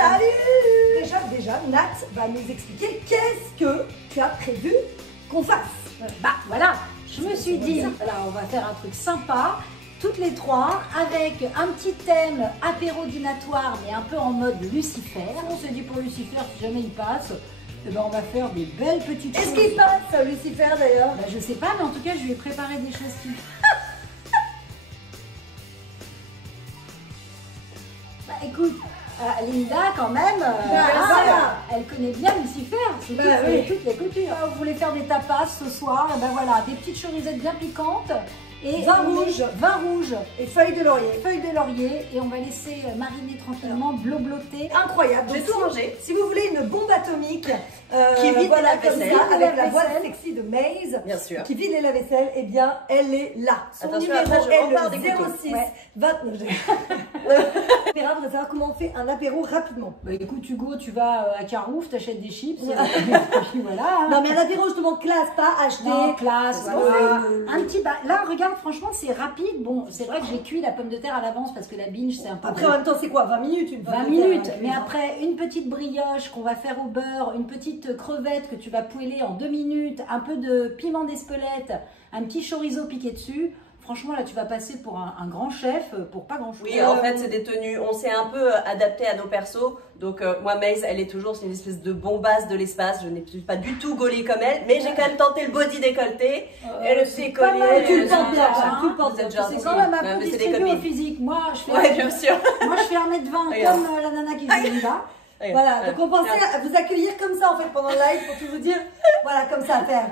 Salut. Déjà, Nat va nous expliquer qu'est-ce que tu as prévu qu'on fasse. Bah voilà, je me suis dit, voilà, on va faire un truc sympa, toutes les trois, avec un petit thème apéro dînatoire, mais un peu en mode Lucifer. On s'est dit pour Lucifer, si jamais il passe, eh ben on va faire des belles petites choses. Est-ce qu'il passe, Lucifer, d'ailleurs? Bah, je sais pas, mais en tout cas, je lui ai préparé des choses qui... Bah écoute, Linda, quand même, voilà. elle connaît bien Lucifer, c'est toutes les coutures. Vous voulez faire des tapas ce soir, et ben voilà, des petites chorisettes bien piquantes et vin rouge et feuilles de laurier, et on va laisser mariner tranquillement, blobloter. Incroyable. J'ai tout rangé. Si vous voulez une bombe atomique qui vide voilà, la vaisselle, comme ça, avec la voix sexy de Maze, bien sûr, qui vide les lave-vaisselle, eh bien elle est là. Son attention, numéro après, je est le 06 29. Péra voudrait savoir comment on fait un apéro rapidement. Bah écoute Hugo, tu vas à Carouf, t'achètes des chips, et puis voilà. Non mais un apéro justement classe, pas acheter. Non, classe, voilà. Oui. Un petit là regarde, franchement c'est rapide. Bon, c'est vrai que j'ai cuit la pomme de terre à l'avance parce que la binge c'est un peu... Après en même temps c'est quoi, 20 minutes une pomme 20 de terre, minutes, hein, mais après une petite brioche qu'on va faire au beurre, une petite crevette que tu vas poêler en 2 minutes, un peu de piment d'Espelette, un petit chorizo piqué dessus. Franchement, là, tu vas passer pour un grand chef pour pas grand chose. Oui, en fait, c'est des tenues. On s'est un peu adapté à nos persos. Donc, moi, Maze, elle est toujours une espèce de bombasse de l'espace. Je n'ai pas du tout gaulée comme elle, mais j'ai quand même tenté le body décolleté et le pied collé. Tu le portes bien, tu le portes bien. C'est quand même un peu distribué au physique. Moi, je fais, ouais, bien sûr. Moi, je fais 1m20 comme la nana qui vient là. Voilà, donc on pensait à vous accueillir comme ça en fait pendant le live pour tout vous dire. Voilà, comme ça à faire.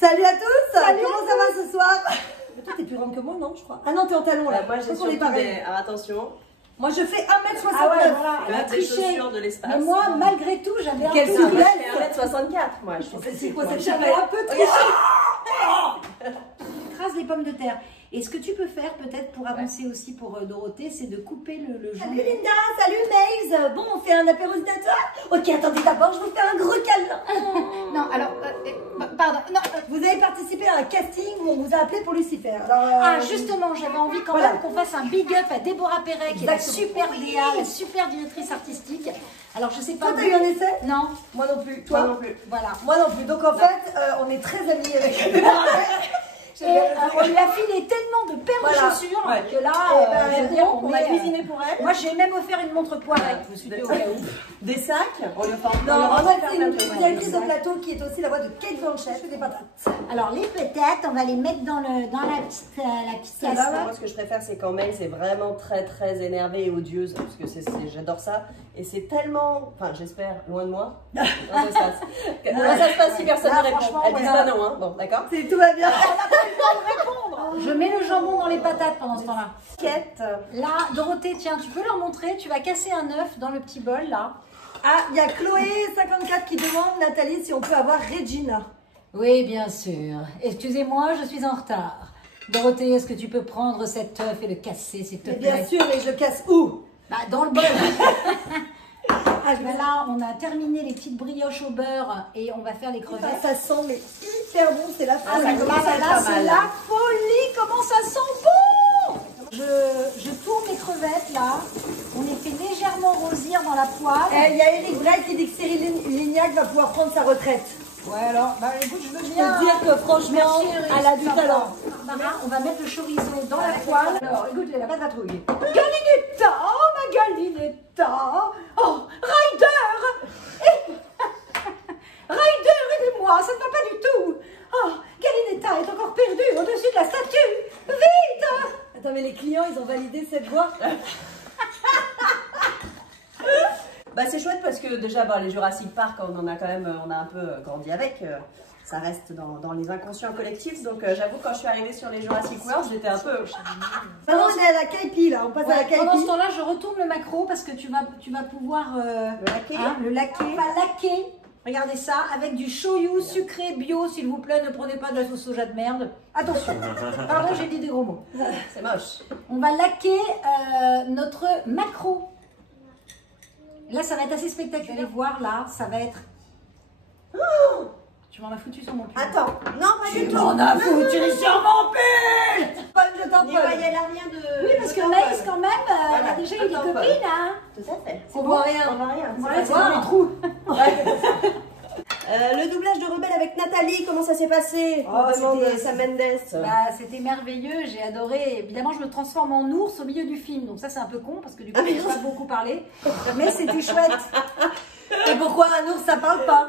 Salut à tous. Salut. Comment ça va ce soir? Toi, t'es plus grande que moi, non, je crois. Ah non, t'es en talon là. Moi, j'ai surtout des... Alors, attention. Moi, je fais 1m69. Ah ouais, voilà. Elle a des chaussures de l'espace. Mais moi, malgré tout, j'avais un peu... Quelle Moi, je fais 1m64, moi. C'est quoi cette J'avais chaleur? un peu triché. Trace les pommes de terre. Et ce que tu peux faire peut-être pour avancer aussi pour Dorothée, c'est de couper le jambon. Salut Linda, salut Maze. Bon, on fait un apéro dînatoire? Ok, attendez, d'abord, je vous fais un gros câlin. Non, alors, pardon, non. Vous avez participé à un casting où on vous a appelé pour Lucifer. Alors, Ah, justement, j'avais envie quand même qu'on fasse un big up à Déborah Perret, qui est la super DA, la super directrice artistique. Alors, je sais pas. Toi, t'as eu un essai? Non. Moi non plus. Toi non plus. Voilà. Moi non plus. Donc en fait, on est très amis avec Déborah. Et on lui a filé tellement de paires de chaussures que là, je veux dire, on a cuisiné pour elle. Moi, j'ai même offert une montre poirette. Je me suis dit au cas où. Des sacs. On le fait Non, en fait, c'est une directrice de plateau qui est aussi la voix de Kate Blanchett. Des patates. Alors, les patates, on va les mettre dans la petite casserole. Moi, ce que je préfère, c'est quand Maze est vraiment très énervée et odieuse, parce que j'adore ça. Et c'est tellement, enfin, j'espère, loin de moi. Comment ça se passe? Comment ça se passe si personne ne répond? Elle dit pas non, hein. Bon, d'accord? Tout va bien. Je mets le jambon dans les patates pendant ce temps-là. Quête. Là, Dorothée, tiens, tu peux leur montrer. Tu vas casser un œuf dans le petit bol, là. Ah, il y a Chloé54 qui demande, Nathalie, si on peut avoir Regina. Oui, bien sûr. Excusez-moi, je suis en retard. Dorothée, est-ce que tu peux prendre cet œuf et le casser, s'il te plaît? Bien sûr, et je le casse où? Bah, dans le bol. Ben là, on a terminé les petites brioches au beurre et on va faire les crevettes. Ça sent mais hyper bon, c'est la folie. C'est la folie, comment ça sent bon! Je tourne les crevettes là, on les fait légèrement rosir dans la poêle. Il y a Eric Bright qui dit que Cyril Lignac va pouvoir prendre sa retraite. Ouais alors, bah écoute, je veux Je bien. peux dire que franchement, elle a du talent. Barbara, on va mettre le chorizo dans la poêle. Alors écoute, la pâte patrouille. Galinetta, oh ma Galinetta. Oh, Ryder. Ryder, aidez-moi, ça ne va pas du tout. Oh, Galinetta est encore perdue au-dessus de la statue. Vite. Attends, mais les clients, ils ont validé cette voix. Bah c'est chouette parce que déjà les Jurassic Park on en a quand même on a un peu grandi avec, ça reste dans les inconscients collectifs, donc j'avoue quand je suis arrivée sur les Jurassic World j'étais un peu... Maintenant on est à la Kaipi là, on passe à la Kaipi. Pendant ce temps-là je retourne le macro parce que tu vas pouvoir le laquer. On va laquer, regardez ça, avec du shoyu sucré bio s'il vous plaît, ne prenez pas de la sauce soja de merde. Attention, pardon j'ai dit des gros mots. C'est moche. On va laquer notre macro. Là, ça va être assez spectaculaire. Vous allez voir, là, ça va être... Oh, tu m'en as foutu sur mon pull. Attends, non, pas du tout. Tu m'en as foutu sur mon pull. Je t'en n'y a rien de. Oui, parce que Maïs, quand même, elle a déjà eu des copines, hein. Tout à fait. On voit rien. On voit rien. Ouais, c'est dans les trous. Le doublage de Rebelle avec Nathalie, comment ça s'est passé? Oh, Demande c'était- Sam Mendes. Bah, c'était merveilleux, j'ai adoré. Évidemment, je me transforme en ours au milieu du film, donc ça c'est un peu con parce que du coup, je n'ai pas beaucoup parlé. Mais c'était chouette. Et pourquoi un ours, ça parle pas?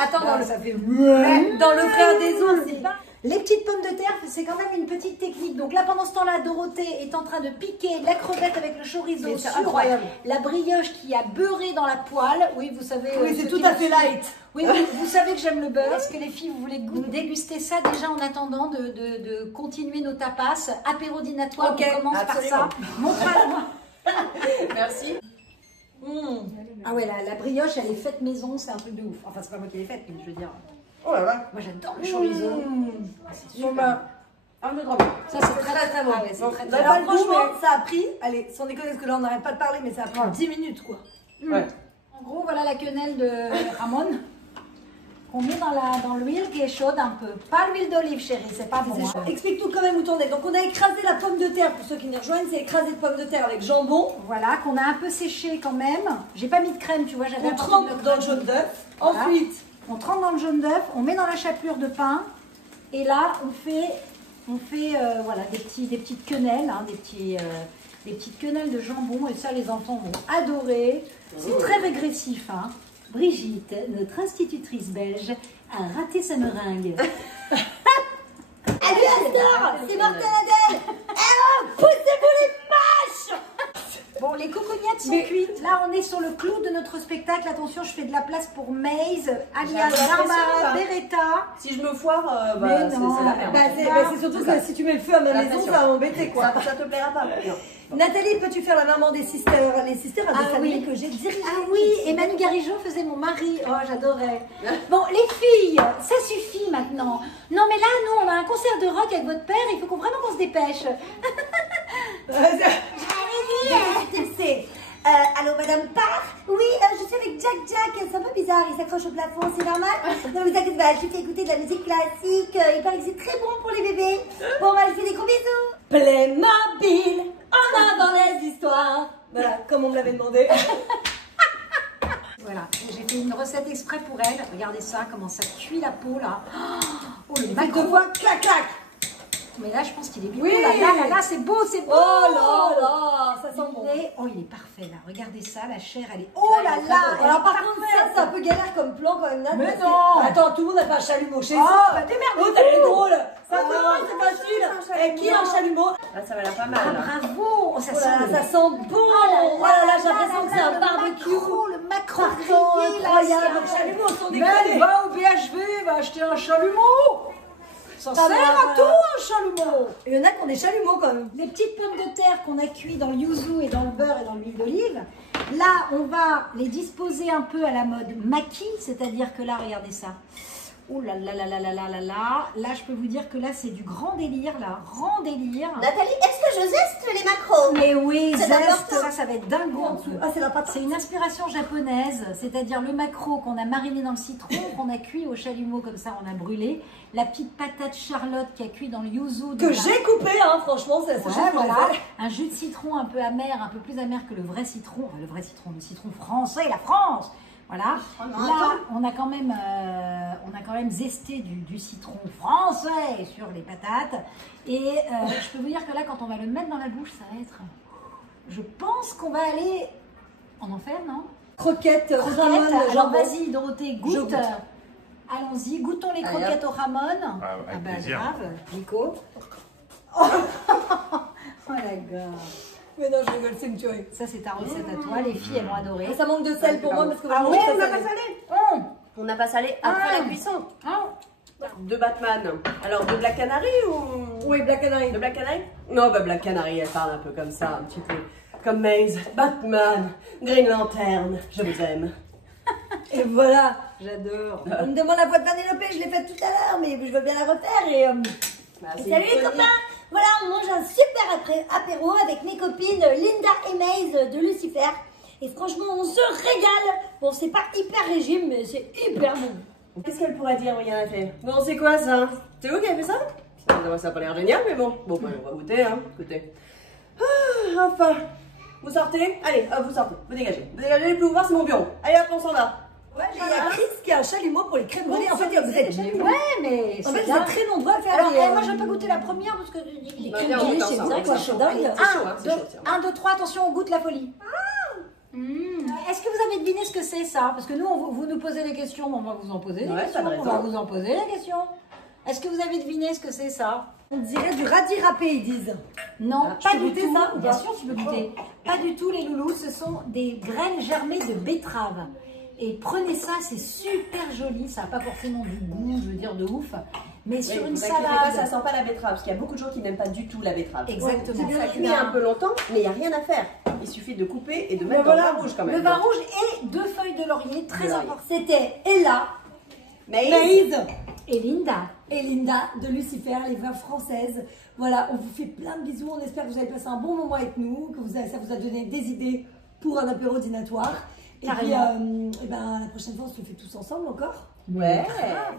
Attends, non, ça fait. Dans le frère des ours, c'est pas- Les petites pommes de terre, c'est quand même une petite technique. Donc là, pendant ce temps-là, Dorothée est en train de piquer la crevette avec le chorizo Mais c'est sur incroyable. la brioche qui a beurré dans la poêle. Oui, vous savez. Oui, c'est ceux tout qui à me fait suivent. light. Oui, vous savez que j'aime le beurre. Est-ce que les filles, vous voulez déguster ça déjà en attendant de continuer nos tapas? Apéro dînatoire, Ok, on commence absolument. par ça. Montre-moi. Merci. Ah ouais, la brioche, elle est faite maison, c'est un truc de ouf. Enfin, c'est pas moi qui l'ai faite, mais je veux dire. Oh là là. Moi, j'adore le chorizo. Ah, c'est super. Bon, bah, Ah, mais trop bien. Ça, c'est très très bon. Ah ouais, c'est Bon, très, bah, très alors, pas le goût, franchement, mais- ça a pris, allez, sans déconner, parce que là, on n'arrête pas de parler, mais ça a pris 10 minutes, quoi. Ouais. En gros, voilà la quenelle de Ramon qu'on met dans l'huile qui est chaude un peu. Pas l'huile d'olive, chérie, c'est pas bon. hein. Explique-nous quand même où t'en es. Donc, on a écrasé la pomme de terre, pour ceux qui nous rejoignent, c'est écrasé de pommes de terre avec jambon. Voilà, qu'on a un peu séché quand même. J'ai pas mis de crème, tu vois, j'avais On apporté trempe de la dans le crème. jaune d'œuf. Voilà. Ensuite, On trempe dans le jaune d'œuf, on met dans la chapelure de pain. Et là, on fait voilà, des petites quenelles, hein, des petites quenelles de jambon. Et ça, les enfants vont adorer. C'est très régressif. Hein. Brigitte, notre institutrice belge, a raté sa meringue. allez, Astor, c'est mortel Adèle. Alors, poussez-vous les mâches. Bon, les cocognettes sont cuites. Là, on est sur le clou de notre spectacle. Attention, je fais de la place pour Maze, alias J'ai l'impression, Barbara hein. Beretta. Si je me foire, Mais c'est non. la merde. Bah, c'est surtout que si tu mets le feu à ma maison, ça va m'embêter, quoi. Ça te plaira pas. Non. Nathalie, peux-tu faire la maman des sisters? Les sisters, un Ah dessin animé oui. que j'ai dirigé. Ah oui, et Manu Garigeau faisait mon mari. Oh, j'adorais. Bon, les filles, ça suffit maintenant. Non, mais là, nous, on a un concert de rock avec votre père. Il faut vraiment qu'on se dépêche. Allô, Madame Parr? Oui, je suis avec Jack Jack. C'est un peu bizarre, il s'accroche au plafond, c'est normal? Non, mais t'inquiète pas, je lui fais écouter de la musique classique. Il paraît que c'est très bon pour les bébés. Bon, bah, je fais des gros bisous. Playmobil, en avant les histoires. Voilà, comme on me l'avait demandé. Voilà, j'ai fait une recette exprès pour elle. Regardez ça, comment ça cuit la peau, là. Oh, le Deux maquereau. fois, clac, clac. Mais là, je pense qu'il est bien. Oui. Oh là, c'est beau, c'est beau. Oh là là, ça sent bon. Il est parfait, là. Regardez ça, la chair, elle est... Oh là Elle est là, très bonne. elle Alors est par contre, ça, parfaite. c'est un peu galère comme plan quand même, Nat. Mais parce que- non. Attends, tout le monde n'a pas un chalumeau chez Oh, soi. bah démerde-vous. Oh, t'as les drôles. Ça Oh, va, c'est facile. Et qui a un chalumeau? Ah, ça va l'air pas Ah, mal. bravo. Oh, ça Oh là là, sent ça sent bon. Oh là là, j'ai l'impression que c'est un barbecue. Le macro Partant, grillé, là. incroyable. Le chalumeau, sans Mais déconner. va au BHV, va acheter un chalumeau. Ça Ça sert va, à tout, un chalumeau. Il y en a qui ont des chalumeaux quand même. Les petites pommes de terre qu'on a cuites dans le yuzu et dans le beurre et dans l'huile d'olive, là, on va les disposer un peu à la mode maquis, c'est-à-dire que là, regardez ça. Oh là là là là là là là là. Là, je peux vous dire que là, c'est du grand délire, là. Grand délire. Nathalie, est-ce que je zeste les macros? Mais oui, C'est zeste, important. ça va être dingo en dessous. Ah, c'est la pâte. C'est une inspiration japonaise, c'est-à-dire le maquereau qu'on a mariné dans le citron, qu'on a cuit au chalumeau comme ça, on a brûlé. La petite patate Charlotte qui a cuit dans le yuzu. Que j'ai coupé, hein, franchement, c'est assez Ouais, voilà. Un jus de citron un peu amer, un peu plus amer que le vrai citron. Enfin, le citron français, la France. Voilà. Là, on a quand même zesté du citron français sur les patates. Et je peux vous dire que là, quand on va le mettre dans la bouche, ça va être... Je pense qu'on va aller en enfer, non? Croquettes, Croquettes. ramon, Alors jambon. vas-y, Dorothée, Je goûte. goûte. Allons-y, goûtons les Allez, croquettes au ramon. Ah, avec plaisir. Grave, Nico. Oh la gueule. Mais non, je rigole, c'est une tuerie. Ça, c'est ta recette à toi. Les filles, elles vont adorer. Ça manque de sel pour moi parce que Ah moi, ouais, je on mange n'a pas pas salé. salé. On n'a pas salé après la cuisson. De Batman. Alors, de Black Canary ou... Oui, Black Canary. De Black Canary? Non, bah Black Canary, elle parle un peu comme ça, un petit peu. Comme Maze, Batman, Green Lantern, je vous aime. Et voilà. J'adore. On me demande la voix de Vanellope, je l'ai faite tout à l'heure, mais je veux bien la refaire. Et, Bah, et c'est salut une les folie. copains. Voilà, on mange un super apéro avec mes copines Linda et Maze de Lucifer. Et franchement, on se régale. Bon, c'est pas hyper régime, mais c'est hyper bon. Qu'est-ce qu'elle pourrait dire, Yann? Bon, c'est quoi ça? C'est vous qui avez fait ça? Ça n'a pas l'air génial, mais bon. Bon, bah, on va goûter, hein. Écoutez. Ah, enfin. Vous sortez? Allez, hop, vous sortez. Vous dégagez. Vous dégagez, les plus ouvert, c'est mon bureau. Allez, hop, on s'en va. Ouais, il y a Chris qui a un chalumeau pour les crèmes brûlées. En fait, vous êtes mais en fait, vous êtes très nombreux à faire alors, des... moi, je vais pas goûter la première parce que les Bah, crèmes viens, on brûlées, goûte c'est ensemble. vrai que C'est c'est chaud. dingue. C'est chaud, hein, c'est chaud, tiens. 1, 2, 3, attention, on goûte la folie. Est-ce que vous avez deviné ce que c'est ça? Parce que nous, vous nous posez des questions, on va vous en poser des Ouais, questions. pas de On va raison. vous en poser des questions. Est-ce que vous avez deviné ce que c'est ça? On dirait du radis râpé, ils disent. Non, Ah, pas je peux du goûter tout. ça ou Bien pas? sûr, tu peux goûter. Pas du tout, les loulous. Ce sont des graines germées de betterave. Et prenez ça, c'est super joli. Ça n'a pas forcément du goût, je veux dire, de ouf. Mais sur une vous inquiétez salade. pas, ça sent pas la betterave, parce qu'il y a beaucoup de gens qui n'aiment pas du tout la betterave. Exactement. Ça cuit un peu longtemps, mais il n'y a rien à faire. Il suffit de couper et de mettre voilà, dans le vin rouge quand même. Le vin rouge et 2 feuilles de laurier, très De laurier. important. C'était Ella, Maïs. Et Linda. et Linda de Lucifer, les vins françaises. Voilà, on vous fait plein de bisous. On espère que vous avez passé un bon moment avec nous, que ça vous a donné des idées pour un apéro dînatoire. Et puis, Carrément. et ben, la prochaine fois, on se le fait tous ensemble encore. Ouais. Grave.